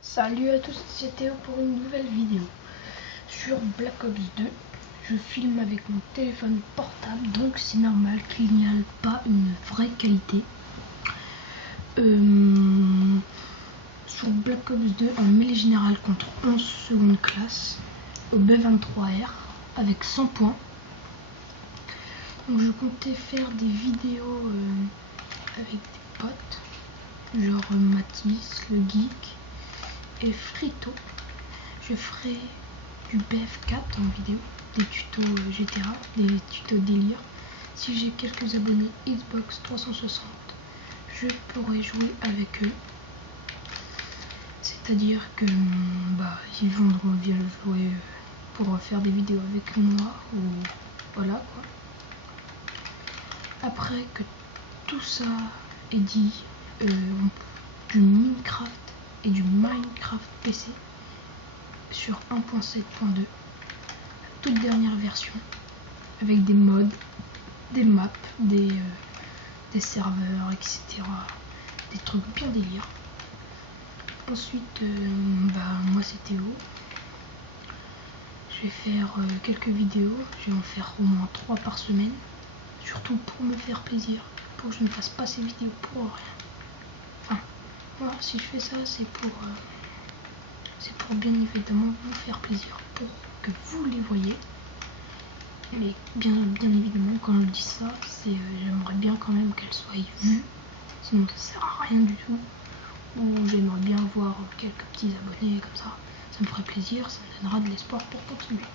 Salut à tous, c'est Théo pour une nouvelle vidéo sur Black Ops 2. Je filme avec mon téléphone portable, donc c'est normal qu'il n'y ait pas une vraie qualité. Sur Black Ops 2, en mêlée générale contre 11 secondes classe au B23R avec 100 points. Donc je comptais faire des vidéos avec des potes, genre Mathis, le geek et Frito. Je ferai du BF4 en vidéo, des tutos GTA, des tutos délire. Si j'ai quelques abonnés Xbox 360, je pourrai jouer avec eux. C'est-à-dire que ils viendront bien jouer pour faire des vidéos avec moi ou voilà quoi. Après que tout ça est dit, du Minecraft et du Minecraft PC sur 1.7.2, toute dernière version, avec des mods, des maps, des serveurs, etc. Des trucs bien délire. Ensuite, moi c'est Théo. Je vais faire quelques vidéos, je vais en faire au moins 3 par semaine, surtout pour me faire plaisir, pour que je ne fasse pas ces vidéos pour rien. Enfin, voilà, si je fais ça, c'est pour bien évidemment vous faire plaisir, pour que vous les voyez. Mais bien évidemment, quand je dis ça, c'est j'aimerais bien quand même qu'elles soient vues, sinon ça sert à rien du tout. Ou j'aimerais bien avoir quelques petits abonnés comme ça me ferait plaisir, ça me donnera de l'espoir pour continuer.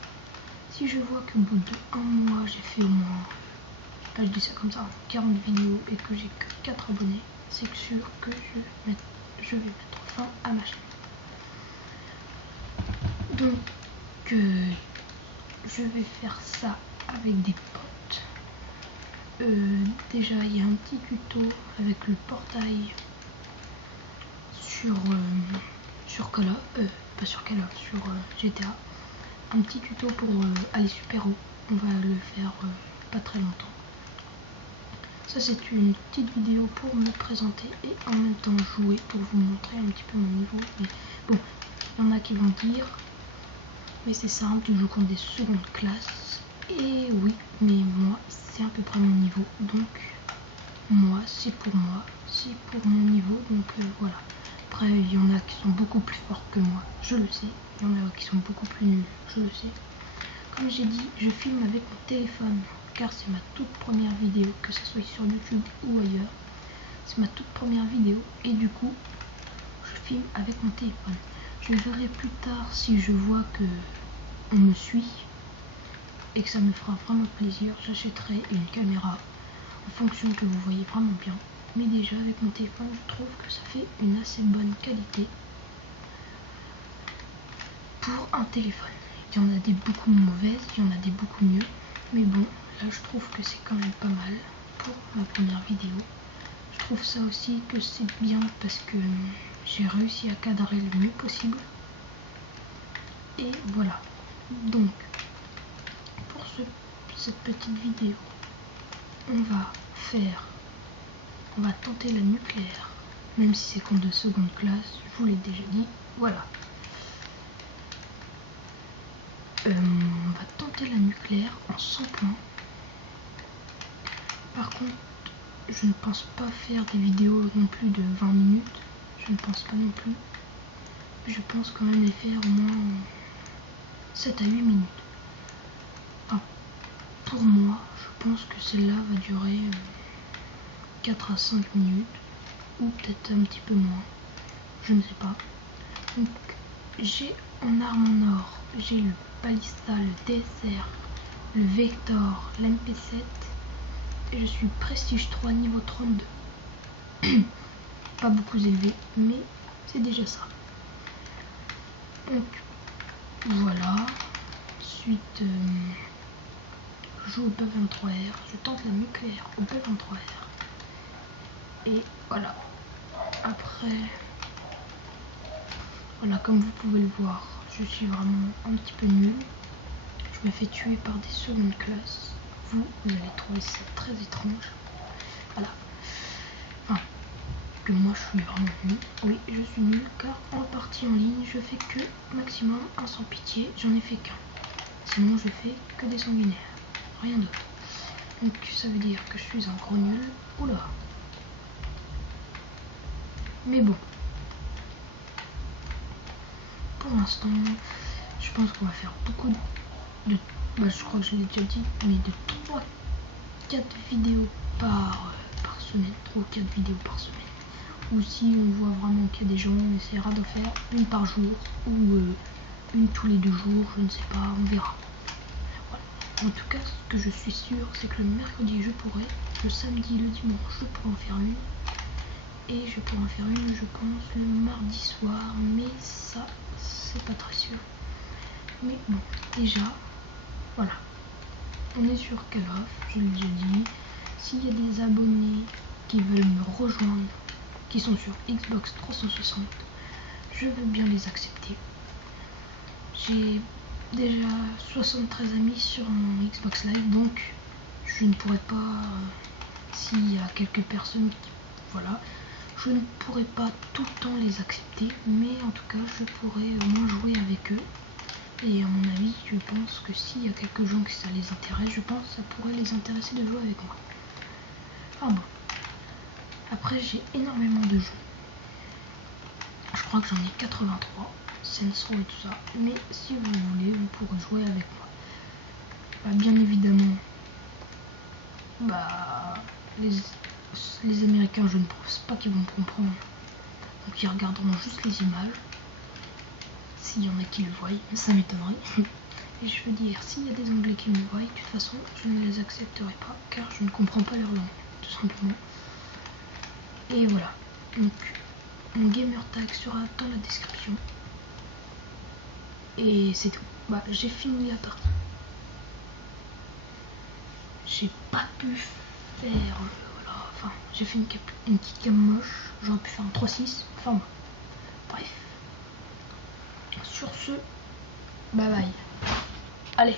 Si je vois qu'au bout de 1 mois j'ai fait au moins, je dis ça comme ça, 40 vidéos et que j'ai que 4 abonnés, c'est sûr que je vais mettre fin à ma chaîne. Donc je vais faire ça avec des potes. Déjà il y a un petit tuto avec le portail sur GTA. Un petit tuto pour aller super haut. On va le faire pas très longtemps. Ça c'est une petite vidéo pour me présenter et en même temps jouer pour vous montrer un petit peu mon niveau. Mais bon, il y en a qui vont dire mais c'est simple, tu joues contre des secondes classes. Et oui, mais moi c'est à peu près mon niveau, donc moi c'est pour mon niveau, donc voilà. Après il y en a qui sont beaucoup plus forts que moi, je le sais. Il y en a qui sont beaucoup plus nuls, je le sais. Comme j'ai dit, je filme avec mon téléphone car c'est ma toute première vidéo, que ce soit sur YouTube ou ailleurs. C'est ma toute première vidéo et du coup je filme avec mon téléphone. Je verrai plus tard si je vois que on me suit et que ça me fera vraiment plaisir, j'achèterai une caméra en fonction que vous voyez vraiment bien. Mais déjà avec mon téléphone, je trouve que ça fait une assez bonne qualité pour un téléphone. Il y en a des beaucoup mauvaises, il y en a des beaucoup mieux, mais bon, là je trouve que c'est quand même pas mal pour ma première vidéo. Je trouve ça aussi que c'est bien parce que j'ai réussi à cadrer le mieux possible. Et voilà, donc pour cette petite vidéo, on va tenter la nucléaire, même si c'est contre de seconde classe, je vous l'ai déjà dit, voilà. On va tenter la nucléaire en 100 points. Par contre, je ne pense pas faire des vidéos non plus de 20 minutes, je ne pense pas non plus. Je pense quand même les faire au moins 7 à 8 minutes. Enfin, pour moi, je pense que celle-là va durer 4 à 5 minutes, ou peut-être un petit peu moins, je ne sais pas. Donc, j'ai en arme en or, j'ai le Ballista, le DSR, le Vector, l'MP7, et je suis Prestige 3 niveau 32. Pas beaucoup élevé, mais c'est déjà ça. Donc, voilà. Ensuite, je joue au B23R, je tente la nucléaire au B23R. Et voilà. Après, voilà, comme vous pouvez le voir, je suis vraiment un petit peu nul. Je me fais tuer par des secondes classes. Vous allez trouver ça très étrange. Voilà. Enfin, que moi je suis vraiment nul. Oui, je suis nul car en partie en ligne, je fais que maximum un sans pitié, j'en ai fait qu'un. Sinon, je fais que des sanguinaires, rien d'autre. Donc ça veut dire que je suis un gros nul. Oula. Mais bon. Pour l'instant, je pense qu'on va faire beaucoup de je crois que je l'ai déjà dit, mais de 3-4 vidéos par semaine. 3 ou 4 vidéos par semaine. Ou si on voit vraiment qu'il y a des gens, on essaiera d'en faire une par jour ou une tous les 2 jours, je ne sais pas, on verra. Voilà. En tout cas, ce que je suis sûr, c'est que le mercredi je pourrai, le samedi, le dimanche je pourrai en faire une, et je pourrai en faire une, je pense, le mardi soir, mais ça, c'est pas très sûr. Mais bon, déjà, voilà. On est sur Call of, je l'ai déjà dit. S'il y a des abonnés qui veulent me rejoindre, qui sont sur Xbox 360, je veux bien les accepter. J'ai déjà 73 amis sur mon Xbox Live, donc je ne pourrais pas, s'il y a quelques personnes qui, voilà, je ne pourrais pas tout le temps les accepter, mais en tout cas je pourrais au moins jouer avec eux. Et à mon avis, je pense que s'il y a quelques gens qui ça les intéresse, je pense que ça pourrait les intéresser de jouer avec moi. Enfin bon. Après, j'ai énormément de jeux. Je crois que j'en ai 83, Sensor et tout ça. Mais si vous voulez, vous pourrez jouer avec moi. Bien évidemment, les Américains, je ne pense pas qu'ils vont me comprendre. Donc ils regarderont juste les images. S'il y en a qui le voient, ça m'étonnerait. Et je veux dire, s'il y a des Anglais qui me voient, de toute façon, je ne les accepterai pas car je ne comprends pas leur langue, tout simplement. Et voilà. Donc, mon gamer tag sera dans la description. Et c'est tout. J'ai fini la partie. J'ai pas pu faire... voilà, enfin, j'ai fait une petite gamme moche. J'aurais pu faire un 3-6. Enfin bon. Bref. Sur ce, bye bye. Allez.